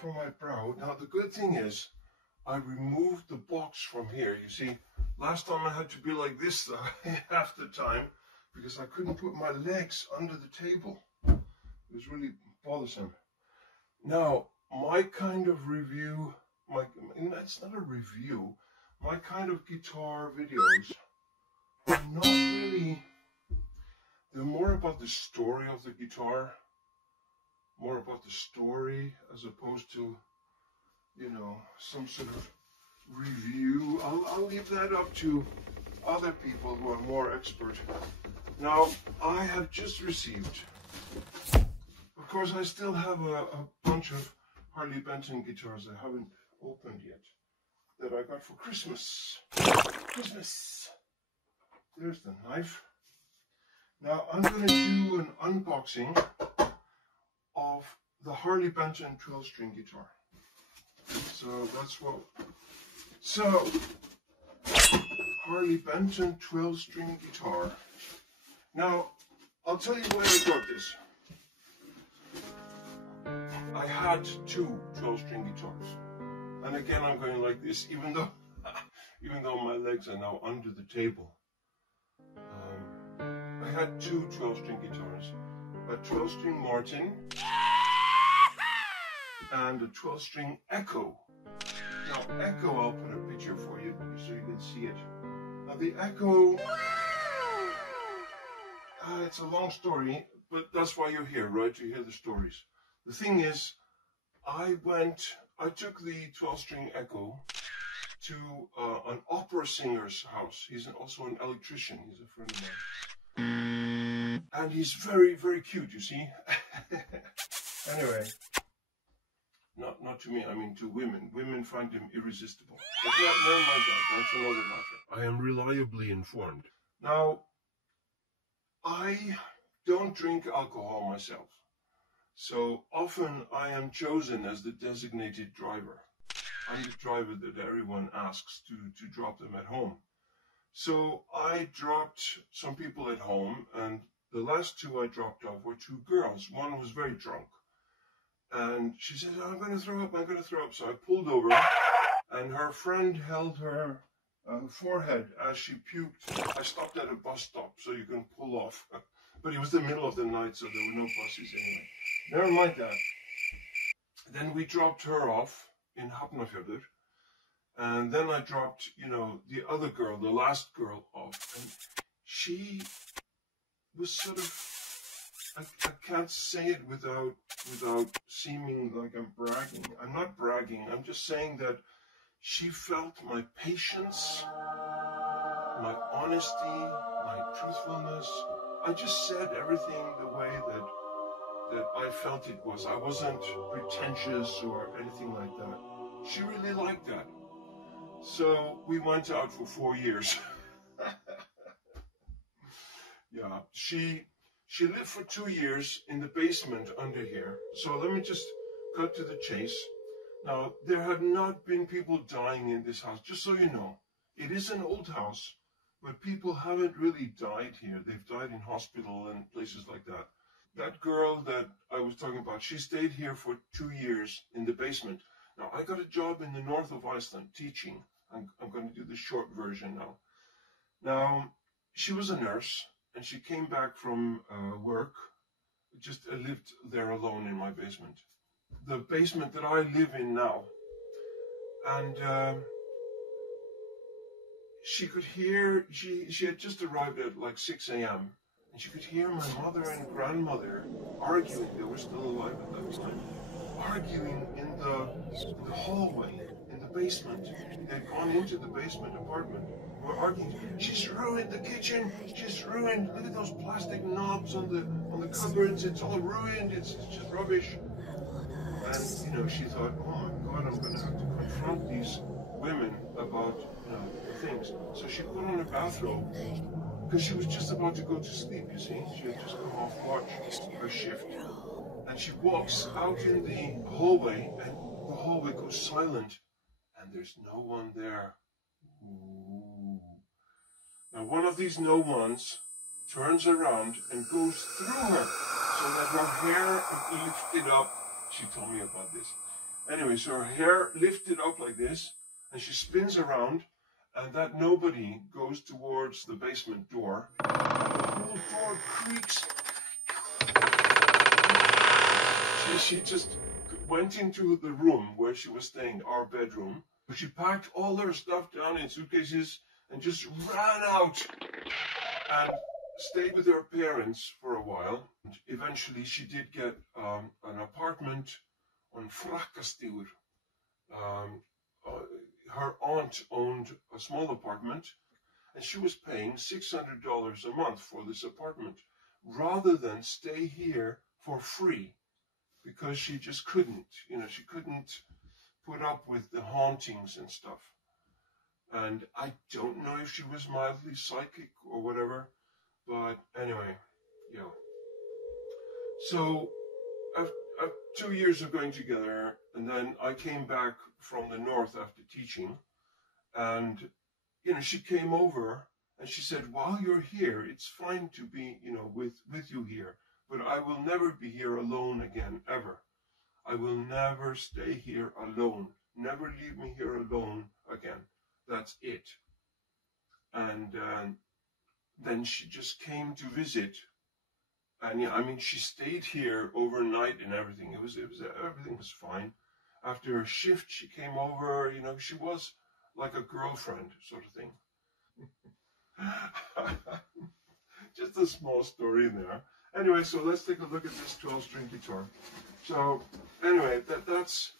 for my brow. Now the good thing is, I removed the box from here. You see, last time I had to be like this half the time because I couldn't put my legs under the table. It was really bothersome. Now, my kind of review, it's not a review, my kind of guitar videos are not really, they're more about the story of the guitar, more about the story as opposed to, you know, some sort of review. I'll leave that up to other people who are more expert. Now, I have just received, of course, I still have a bunch of Harley Benton guitars I haven't opened yet that I got for Christmas. There's the knife. Now, I'm going to do an unboxing of the Harley Benton 12-string guitar. So that's what. So, Harley Benton 12-string guitar. Now, I'll tell you why I got this. I had two 12-string guitars, and again I'm going like this, even though my legs are now under the table. I had two 12-string guitars, a 12-string Martin and a 12-string Echo. Now Echo, I'll put a picture for you so you can see it. Now the Echo, it's a long story, but that's why you're here, right? To hear the stories. The thing is, I took the 12-string Echo to an opera singer's house. He's also an electrician. He's a friend of mine. And he's very, very cute, you see. Anyway, not to me, I mean to women. Women find him irresistible. But never mind that, that's another matter. I am reliably informed. Now, I don't drink alcohol myself. So often I am chosen as the designated driver. I'm the driver that everyone asks to drop them at home. So I dropped some people at home, and the last two I dropped off were two girls. One was very drunk, and she said, "I'm going to throw up, I'm going to throw up." So I pulled over, and her friend held her forehead as she puked. I stopped at a bus stop so you can pull off. But it was the middle of the night, so there were no buses anyway. Never mind that. Then we dropped her off in Hafnarfjörður, and then I dropped, you know, the other girl, the last girl off, and she was sort of, I can't say it without seeming like I'm bragging. I'm not bragging, I'm just saying that she felt my patience, my honesty, my truthfulness. I just said everything the way that I felt it was. I wasn't pretentious or anything like that. She really liked that. So we went out for 4 years. Yeah, she lived for 2 years in the basement under here. So let me just cut to the chase. Now, there have not been people dying in this house, just so you know. It is an old house, but people haven't really died here. They've died in hospital and places like that. That girl that I was talking about, she stayed here for 2 years in the basement. Now, I got a job in the north of Iceland teaching. I'm going to do the short version now. Now, she was a nurse, and she came back from work. Just lived there alone in my basement. The basement that I live in now. And she could hear, she had just arrived at like 6 a.m. And she could hear my mother and grandmother arguing. They were still alive at that time. Arguing in the hallway, in the basement. They'd gone into the basement apartment. They were arguing. "She's ruined the kitchen. She's ruined. Look at those plastic knobs on the cupboards. It's all ruined. It's just rubbish." And you know, she thought, "Oh my God, I'm going to have to confront these women about things." So she put on a bathrobe. Because she was just about to go to sleep, you see. She had just come off watch, her shift. And she walks out in the hallway, and the hallway goes silent. And there's no one there. Ooh. Now one of these no ones turns around and goes through her, so that her hair is lifted up. She told me about this. Anyway, so her hair lifted up like this, and she spins around, and that nobody goes towards the basement door. And the whole door creaks. She just went into the room where she was staying, our bedroom. She packed all her stuff down in suitcases and just ran out and stayed with her parents for a while. And eventually she did get an apartment on Frakkastígur. Her aunt owned a small apartment, and she was paying $600 a month for this apartment rather than stay here for free, because she just couldn't, she couldn't put up with the hauntings and stuff. And I don't know if she was mildly psychic or whatever, but anyway, yeah. So after 2 years of going together, and then I came back from the north after teaching, and she came over and she said, while you're here, it's fine to be, with you here, but I will never be here alone again, ever. I will never stay here alone. Never leave me here alone again. That's it. And then she just came to visit. And yeah, I mean, she stayed here overnight and everything. Everything was fine. After her shift, she came over, she was like a girlfriend sort of thing. Just a small story in there. Anyway, so let's take a look at this 12-string guitar. So anyway, that's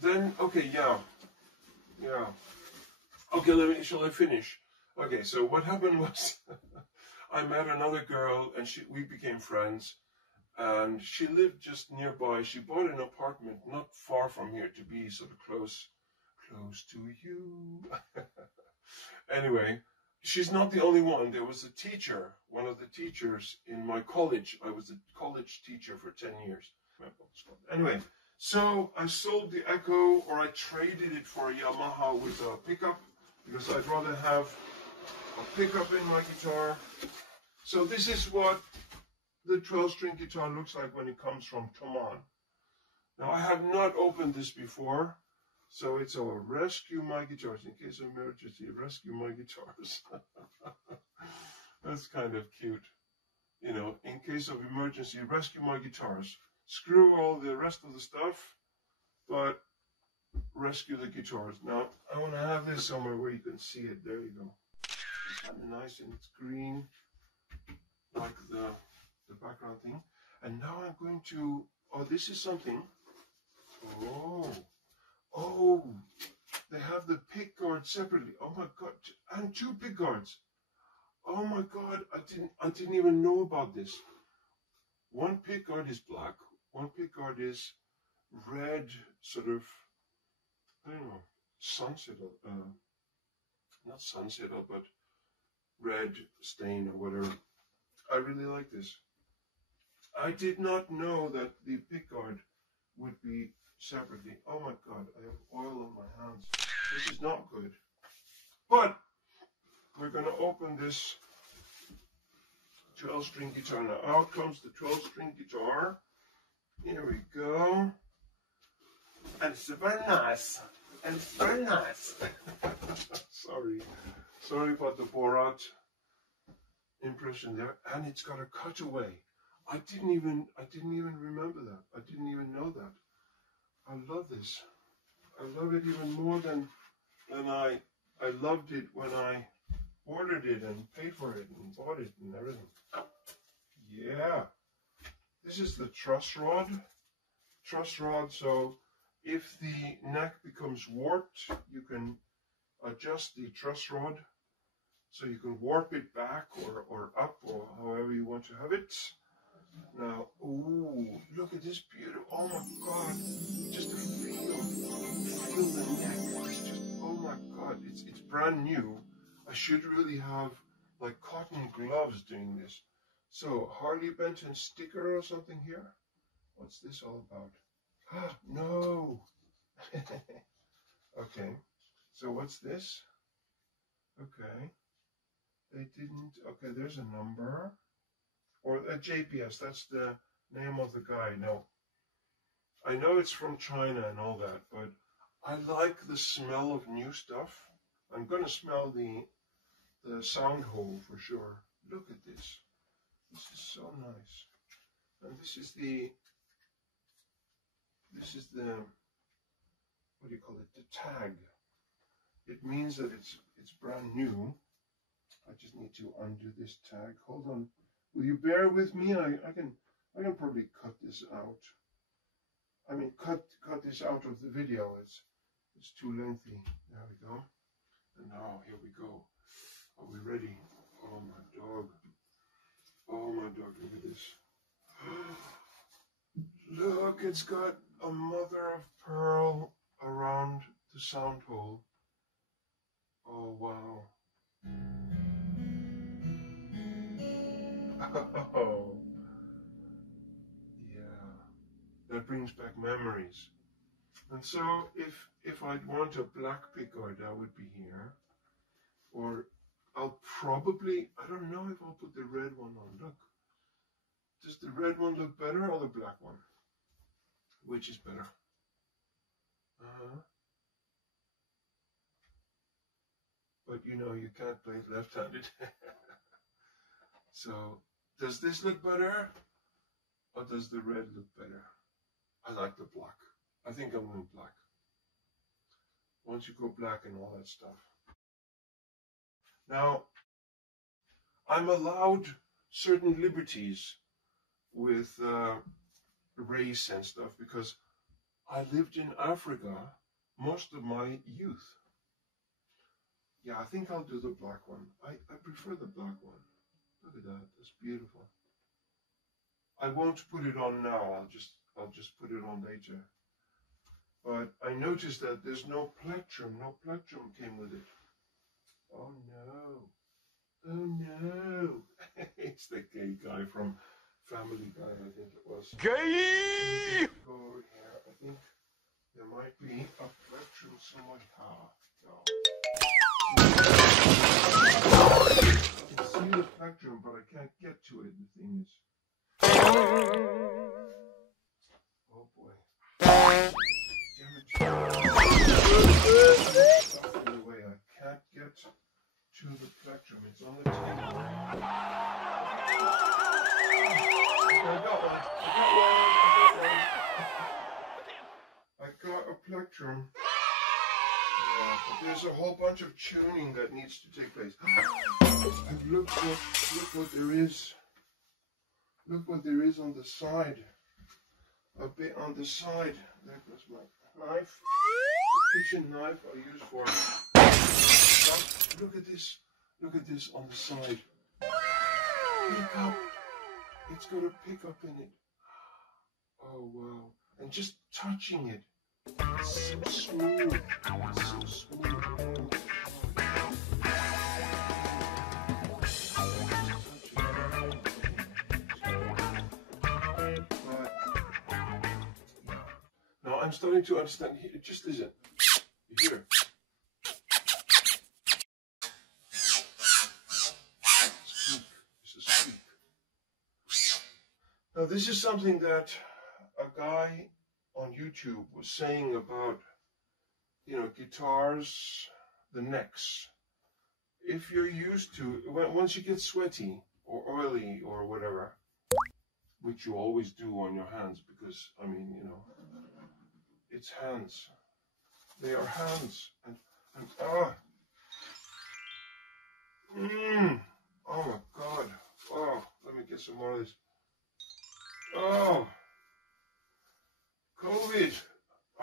then, okay, yeah. Okay, shall I finish? Okay, so what happened was I met another girl, and we became friends, and she lived just nearby. She bought an apartment not far from here to be sort of close to you. Anyway, she's not the only one. There was a teacher, one of the teachers in my college. I was a college teacher for 10 years. Anyway, so I sold the Echo, or I traded it for a Yamaha with a pickup, because I'd rather have a pickup in my guitar. So this is what the 12-string guitar looks like when it comes from Toman. Now, I have not opened this before, so it's a rescue my guitars, in case of emergency, rescue my guitars. That's kind of cute. In case of emergency, rescue my guitars. Screw all the rest of the stuff, but rescue the guitars. Now, I want to have this somewhere where you can see it. There you go. It's kind of nice, and it's green, like the background thing. And now I'm going to, this is something. Oh, they have the pick guard separately. Oh my God, and 2 pick guards. Oh my God, I didn't even know about this. One pick guard is black. One pick guard is red, sort of, I don't know, sunset, not sunset, but red stain or whatever. I really like this. I did not know that the pick guard would be separately. Oh my God, I have oil on my hands. This is not good. But we're going to open this 12-string guitar. Now out comes the 12-string guitar. Here we go. And it's very nice. And it's very nice. Sorry about the Borat impression there. And it's got a cutaway. I didn't even remember that. I didn't even know that. I love this. I love it even more than I loved it when I ordered it and paid for it and bought it and everything. Yeah. This is the truss rod. So if the neck becomes warped, you can adjust the truss rod. So you can warp it back or up, or however you want to have it. Now, ooh, look at this beautiful, oh my God, just feel the neck, it's just, oh my God, it's brand new. I should really have like cotton gloves doing this. So, Harley Benton sticker or something here? What's this all about? Ah, no! Okay, so what's this? Okay, they didn't, okay, there's a number. Or a JPS, that's the name of the guy. No, I know it's from China and all that, but I like the smell of new stuff. I'm gonna smell the sound hole for sure. Look at this. This is so nice. And this is the what do you call it? The tag. It means that it's brand new. I just need to undo this tag. Hold on. Will you bear with me? I can probably cut this out. I mean, cut this out of the video. It's too lengthy. There we go. And now here we go. Are we ready? Oh my dog. Oh my dog, look at this. Look, it's got a mother of pearl around the sound hole. Oh wow. Oh. Yeah. That brings back memories. And so if I'd want a black pickguard, that would be here. Or I'll probably, I don't know if I'll put the red one on. Look. Does the red one look better or the black one? Which is better? But you know, you can't play it left-handed. So, does this look better? Or does the red look better? I like the black. I think I'm going black. Once you go black and all that stuff. Now, I'm allowed certain liberties with race and stuff because I lived in Africa most of my youth. Yeah, I think I'll do the black one. I prefer the black one. Look at that, that's beautiful. I won't put it on now, I'll just put it on later. But I noticed that there's no plectrum came with it. Oh no. Oh no. It's the gay guy from Family Guy, I think it was. Gay! Go over here. I think there might be a plectrum somewhere. No. I can see the plectrum, but I can't get to it, the thing is. Oh boy. Damn it. Anyway, I can't get to the plectrum. It's on the table. I got one. I got a plectrum. Yeah, but there's a whole bunch of tuning that needs to take place. And look what there is. Look what there is on the side. A bit on the side. There goes my knife. The kitchen knife I use for. Look at this. Look at this on the side. Pick up. It's got a pickup in it. Oh wow. And just touching it. It's so smooth. It's so smooth. Now I'm starting to understand. Just listen. You hear? Now this is something that a guy on YouTube was saying about, you know, guitars, the necks. If you're used to, once you get sweaty or oily or whatever, which you always do on your hands because, I mean, you know, it's hands. They are hands. And oh my God. Oh, let me get some more of this. Oh, COVID.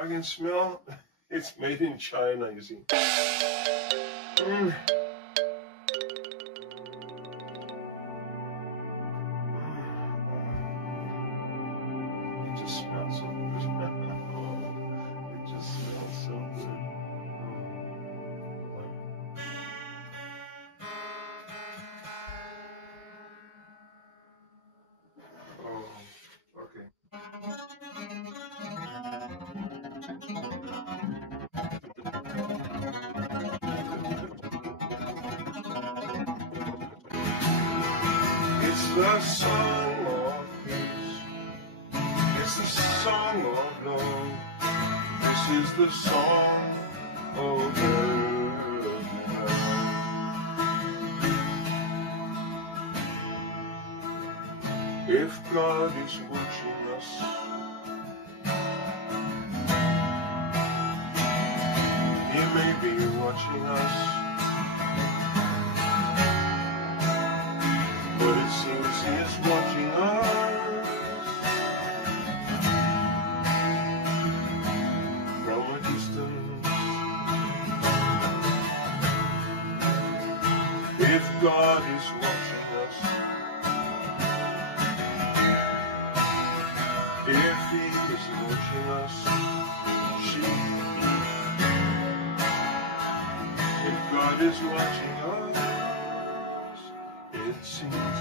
I can smell it's made in China, you see. It just smells so good. It just smells so good. Oh, okay. It's the song of peace. It's the song of love. is the song of earth. If God is watching us, He may be watching us, but it seems He is watching us from a distance. If God is watching us, if He is watching us, if God is watching us, it seems